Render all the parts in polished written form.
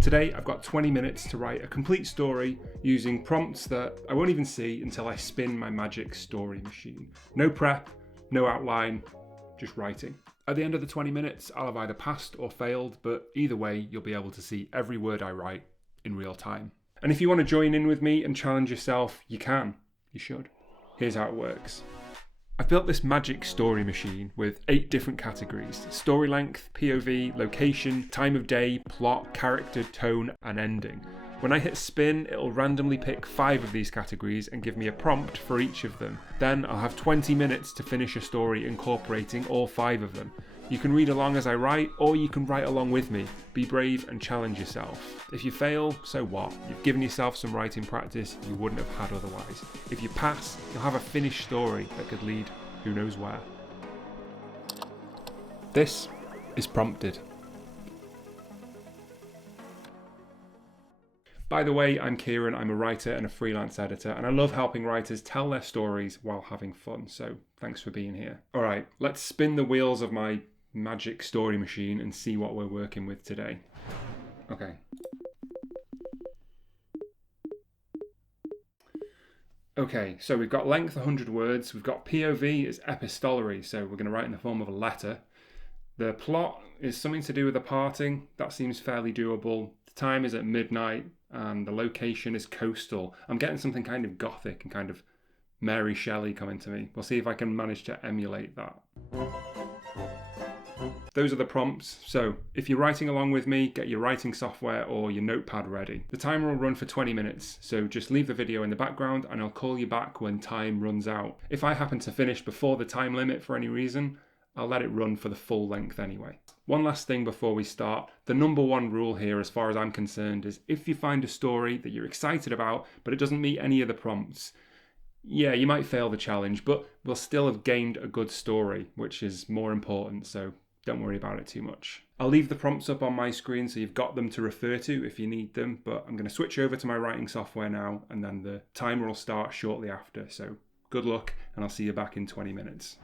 Today I've got 20 minutes to write a complete story using prompts that I won't even see until I spin my magic story machine. No prep, no outline, just writing. At the end of the 20 minutes I'll have either passed or failed, but either way you'll be able to see every word I write in real time. And if you want to join in with me and challenge yourself, you can. You should. Here's how it works. I've built this magic story machine with 8 different categories: story length, POV, location, time of day, plot, character, tone, and ending. When I hit spin, it'll randomly pick 5 of these categories and give me a prompt for each of them. Then I'll have 20 minutes to finish a story incorporating all 5 of them. You can read along as I write, or you can write along with me. Be brave and challenge yourself. If you fail, so what? You've given yourself some writing practice you wouldn't have had otherwise. If you pass, you'll have a finished story that could lead who knows where. This is Prompted. By the way, I'm Kieran, I'm a writer and a freelance editor, and I love helping writers tell their stories while having fun, so thanks for being here. Alright, let's spin the wheels of my magic story machine and see what we're working with today. Okay. Okay, so we've got length 100 words, we've got POV as epistolary, so we're going to write in the form of a letter. The plot is something to do with a parting, that seems fairly doable. The time is at midnight, and the location is coastal. I'm getting something kind of gothic and kind of Mary Shelley coming to me. We'll see if I can manage to emulate that. Those are the prompts, so if you're writing along with me, get your writing software or your notepad ready. The timer will run for 20 minutes, so just leave the video in the background and I'll call you back when time runs out. If I happen to finish before the time limit for any reason, I'll let it run for the full length anyway. One last thing before we start. The number one rule here, as far as I'm concerned, is if you find a story that you're excited about, but it doesn't meet any of the prompts, yeah, you might fail the challenge, but we'll still have gained a good story, which is more important, so don't worry about it too much. I'll leave the prompts up on my screen so you've got them to refer to if you need them, but I'm going to switch over to my writing software now, and then the timer will start shortly after, so good luck, and I'll see you back in 20 minutes.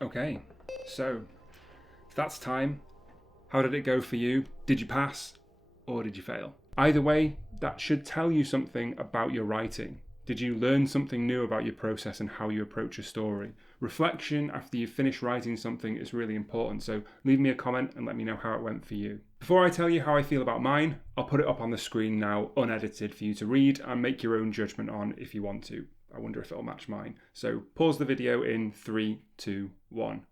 Okay, so that's time. How did it go for you? Did you pass or did you fail? Either way, that should tell you something about your writing. Did you learn something new about your process and how you approach a story? Reflection after you finish writing something is really important, so leave me a comment and let me know how it went for you. Before I tell you how I feel about mine, I'll put it up on the screen now, unedited, for you to read and make your own judgment on if you want to. I wonder if it'll match mine. So pause the video in 3, 2, 1.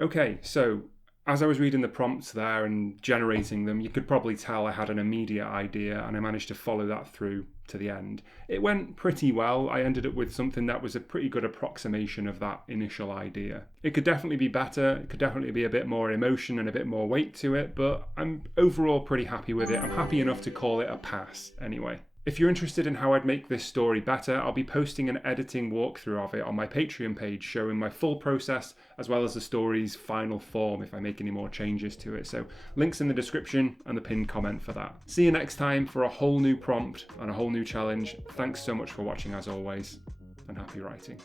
Okay, so as I was reading the prompts there and generating them, you could probably tell I had an immediate idea and I managed to follow that through to the end. It went pretty well. I ended up with something that was a pretty good approximation of that initial idea. It could definitely be better. It could definitely be a bit more emotion and a bit more weight to it, but I'm overall pretty happy with it. I'm happy enough to call it a pass anyway. If you're interested in how I'd make this story better, I'll be posting an editing walkthrough of it on my Patreon page showing my full process as well as the story's final form if I make any more changes to it. So links in the description and the pinned comment for that. See you next time for a whole new prompt and a whole new challenge. Thanks so much for watching as always, and happy writing.